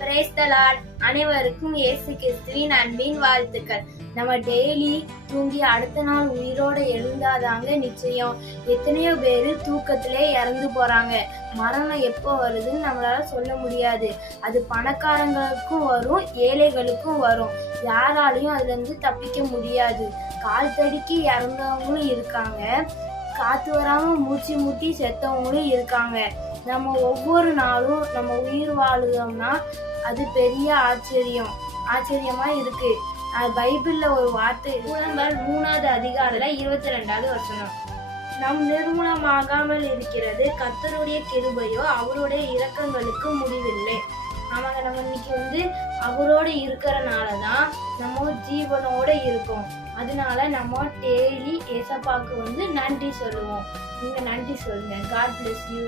Praise the Lord. அனைவருக்கும் இயேசு கிறிஸ்துவின் அன்பின் வாழ்த்துக்கள். நம்ம டெய்லி தூங்கி அடுத்த நாள் உயிரோட எழுந்தாதாங்க நிச்சயம். எத்தனையோ பேர் தூக்கத்திலே இறந்து போறாங்க. மரணம் எப்போ வருதுன்னு நம்மளால சொல்ல முடியாது. அது பணக்காரங்களுக்கும் வரும், ஏழைகளுக்கும் வரும். யாராலையும் அதுல இருந்து தப்பிக்க முடியாது. கால் தடுக்கி இறந்தவங்களும் இருக்காங்க, காத்து வராம மூச்சு முட்டி செத்தவங்களும் இருக்காங்க. நம்ம ஒவ்வொரு நாளும் நம்ம உயிர் வாழுதோம்னா அது பெரிய ஆச்சரியமா இருக்கு. பைபிள்ல ஒரு வார்த்தை, புலம்பல் 3வது அதிகாரத்துல 22வது வசனம், நம் நிர்மூலமாகாமல் இருக்கிறது கர்த்தருடைய கிருபையோ அவருடைய இரக்கங்களுக்கு முடிவில்லை. நம்ம இன்னைக்கு அவரோட இருக்கிறனாலதான் நம்ம ஜீவனோட இருக்கோம். அதனால நம்ம டெய்லி ஏசப்பாக்கு நன்றி சொல்லுவோம். நீங்க நன்றி சொல்லுங்க. God bless you.